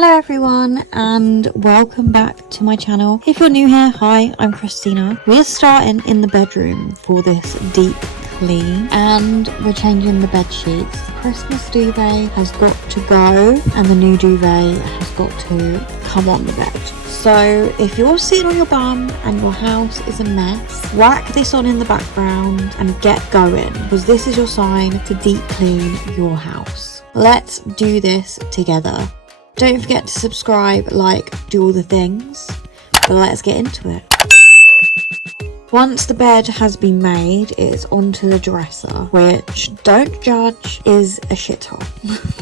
Hello everyone and welcome back to my channel. If you're new here, hi, I'm Christina. We're starting in the bedroom for this deep clean and we're changing the bed sheets. The Christmas duvet has got to go and the new duvet has got to come on the bed. So if you're sitting on your bum and your house is a mess, whack this on in the background and get going, because this is your sign to deep clean your house. Let's do this together. Don't forget to subscribe, like, do all the things, but let's get into it. Once the bed has been made, it's onto the dresser, which, don't judge, is a shithole.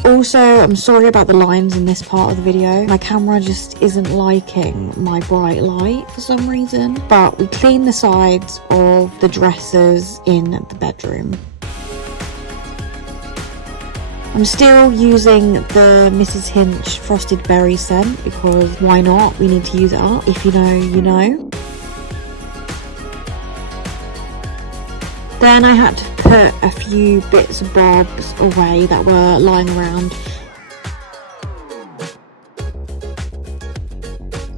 Also, I'm sorry about the lines in this part of the video. My camera just isn't liking my bright light for some reason, but we cleaned the sides of the dressers in the bedroom. I'm still using the Mrs. Hinch Frosted Berry scent because why not? We need to use it up. If you know, you know. Then I had to put a few bits and bobs away that were lying around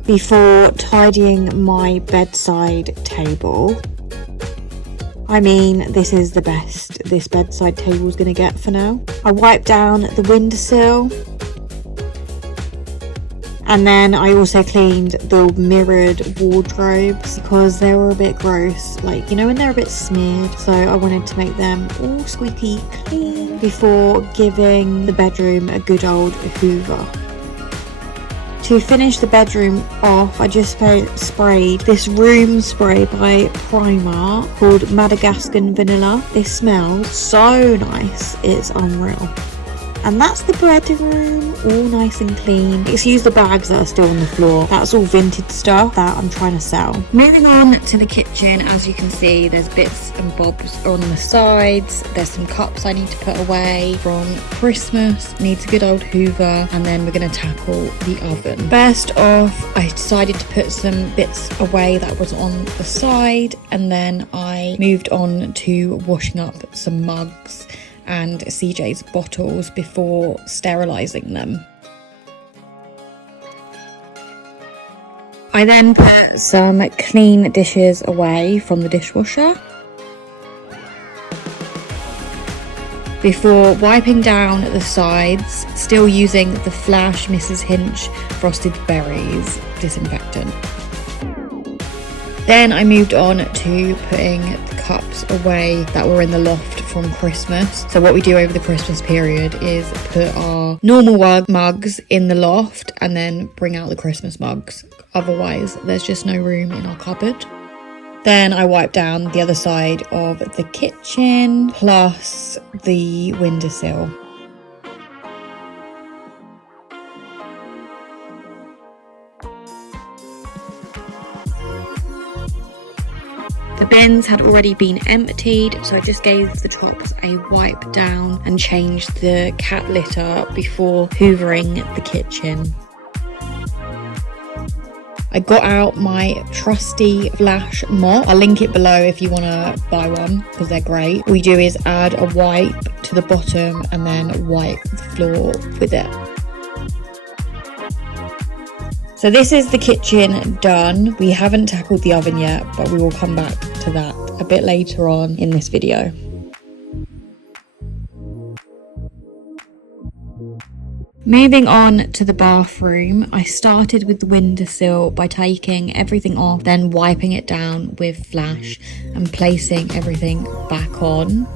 before tidying my bedside table. I mean, this is the best this bedside table is going to get for now. I wiped down the windowsill. And then I also cleaned the mirrored wardrobes because they were a bit gross. Like, you know, when they're a bit smeared. So I wanted to make them all squeaky clean before giving the bedroom a good old hoover. To finish the bedroom off, I just sprayed this room spray by Primark called Madagascan Vanilla. This smells so nice, it's unreal. And that's the bedroom, all nice and clean. Excuse the bags that are still on the floor. That's all Vinted stuff that I'm trying to sell. Moving on to the kitchen, as you can see, there's bits and bobs on the sides. There's some cups I need to put away from Christmas. Needs a good old hoover. And then we're going to tackle the oven. First off, I decided to put some bits away that was on the side. And then I moved on to washing up some mugs and CJ's bottles before sterilising them. I then put some clean dishes away from the dishwasher before wiping down the sides, still using the Flash Mrs. Hinch Frosted Berries disinfectant. Then I moved on to putting the cups away that were in the loft from Christmas. So what we do over the Christmas period is put our normal mugs in the loft and then bring out the Christmas mugs. Otherwise, there's just no room in our cupboard. Then I wiped down the other side of the kitchen plus the windowsill. The bins had already been emptied, so I just gave the tops a wipe down and changed the cat litter before hoovering the kitchen. I got out my trusty Flash mop. I'll link it below if you want to buy one because they're great. All you do is add a wipe to the bottom and then wipe the floor with it. So this is the kitchen done. We haven't tackled the oven yet, but we will come back to that a bit later on in this video. Moving on to the bathroom, I started with the windowsill by taking everything off, then wiping it down with Flash and placing everything back on.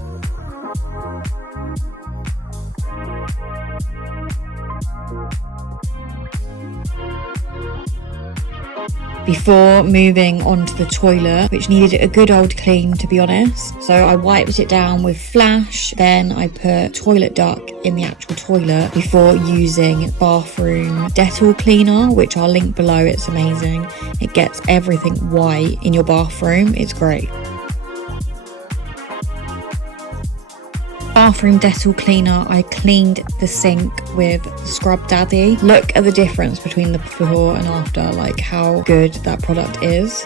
Before moving on to the toilet, which needed a good old clean, to be honest. So I wiped it down with Flash, then I put toilet duck in the actual toilet before using bathroom Dettol cleaner, which I'll link below. It's amazing. It gets everything white in your bathroom. It's great. Bathroom Dettol cleaner, I cleaned the sink with Scrub Daddy. Look at the difference between the before and after, like how good that product is.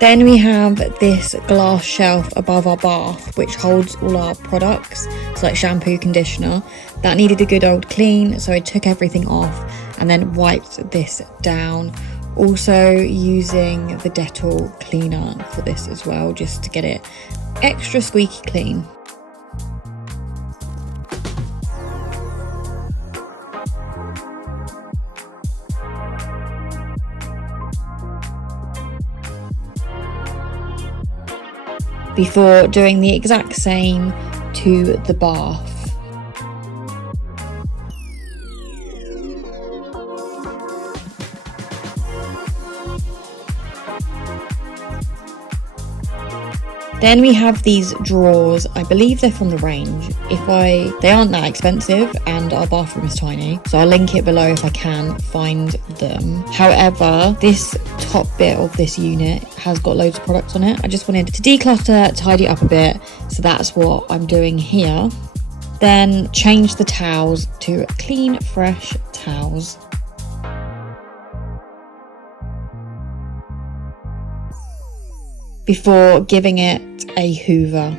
Then we have this glass shelf above our bath, which holds all our products, so like shampoo, conditioner. That needed a good old clean, so I took everything off and then wiped this down. Also using the Dettol cleaner for this as well, just to get it extra squeaky clean. Before doing the exact same to the bath. Then we have these drawers. I believe they're from the range. They aren't that expensive and our bathroom is tiny, so I'll link it below if I can find them. However, this top bit of this unit has got loads of products on it. I just wanted to declutter, tidy it up a bit, so that's what I'm doing here. Then change the towels to clean, fresh towels. Before giving it a hoover.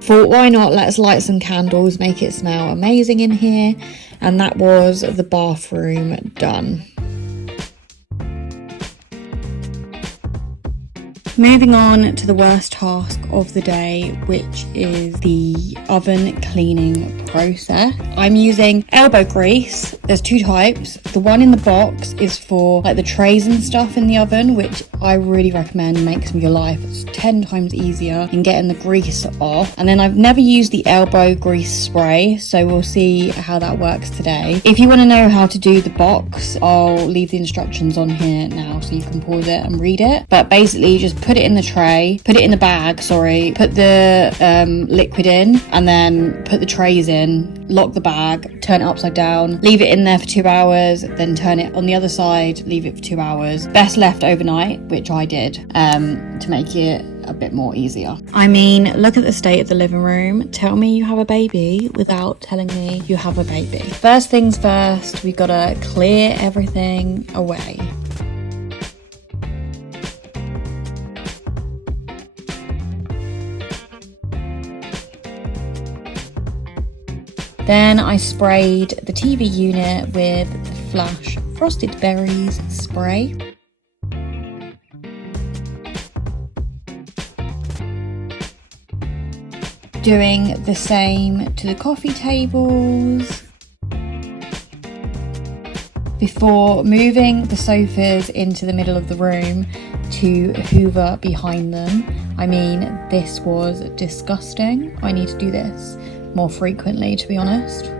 Thought, why not, let's light some candles, make it smell amazing in here, and that was the bathroom done. Moving on to the worst task of the day, which is the oven cleaning process. I'm using elbow grease. There's two types. The one in the box is for like the trays and stuff in the oven, which I really recommend, makes your life 10 times easier in getting the grease off. And then I've never used the elbow grease spray, so we'll see how that works today. If you want to know how to do the box, I'll leave the instructions on here now so you can pause it and read it. But basically you just put it in the tray, put it in the bag, sorry, put the liquid in, and then put the trays in, lock the bag, turn it upside down, leave it in there for 2 hours, then turn it on the other side, leave it for 2 hours. Best left overnight, which I did, to make it a bit more easier. I mean, look at the state of the living room. Tell me you have a baby without telling me you have a baby. First things first, we gotta clear everything away. Then I sprayed the TV unit with Flash Frosted Berries spray. Doing the same to the coffee tables. Before moving the sofas into the middle of the room to hoover behind them. I mean, this was disgusting. I need to do this more frequently, to be honest.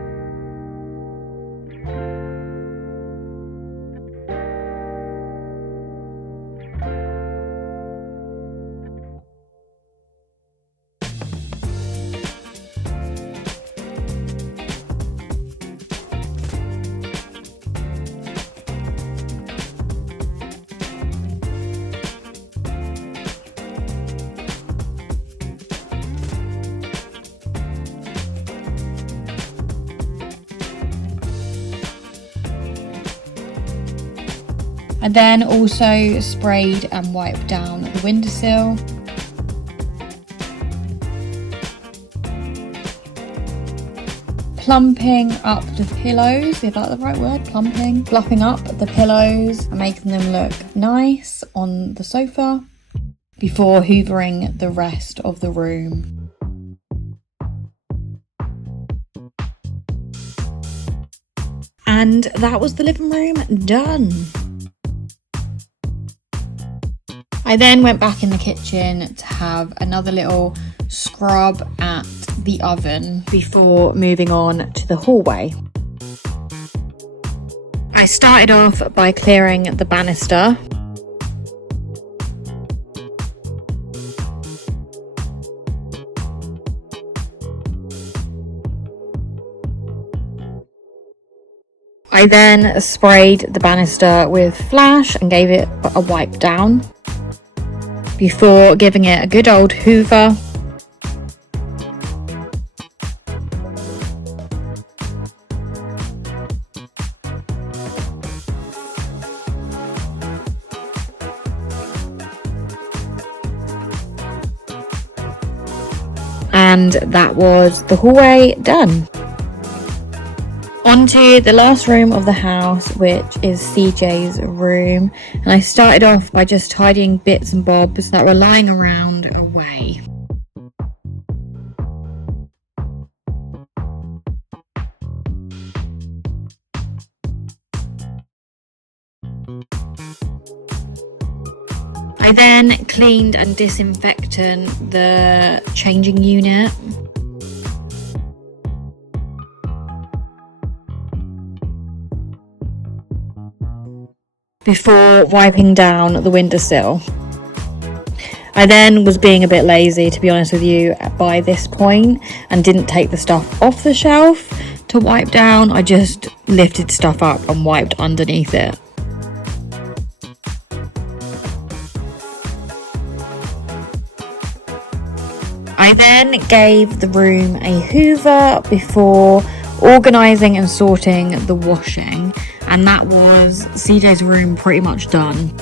I then also sprayed and wiped down the windowsill. Plumping up the pillows, is that the right word? Plumping? Fluffing up the pillows and making them look nice on the sofa before hoovering the rest of the room. And that was the living room done. I then went back in the kitchen to have another little scrub at the oven before moving on to the hallway. I started off by clearing the banister. I then sprayed the banister with Flash and gave it a wipe down before giving it a good old hoover. And that was the hallway done. Onto the last room of the house, which is CJ's room, and I started off by just tidying bits and bobs that were lying around away. I then cleaned and disinfected the changing unit. Before wiping down the windowsill. I then was being a bit lazy, to be honest with you, by this point, and didn't take the stuff off the shelf to wipe down. I just lifted stuff up and wiped underneath it. I then gave the room a hoover before organising and sorting the washing, and that was CJ's room pretty much done.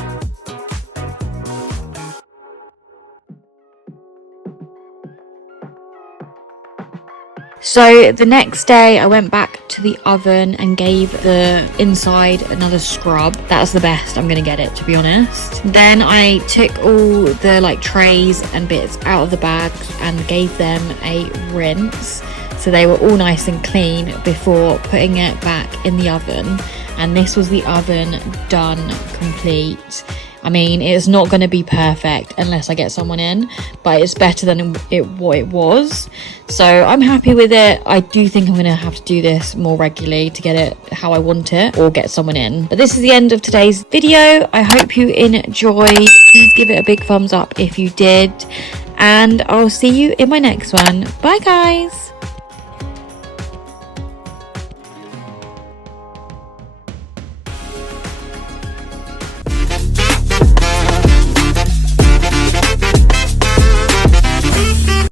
So the next day I went back to the oven and gave the inside another scrub. That's the best I'm gonna get it, to be honest. Then I took all the trays and bits out of the bags and gave them a rinse, so they were all nice and clean before putting it back in the oven. And this was the oven done complete. I mean, it's not going to be perfect unless I get someone in, but it's better than what it was. So I'm happy with it. I do think I'm going to have to do this more regularly to get it how I want it, or get someone in. But this is the end of today's video. I hope you enjoyed. Please give it a big thumbs up if you did. And I'll see you in my next one. Bye, guys.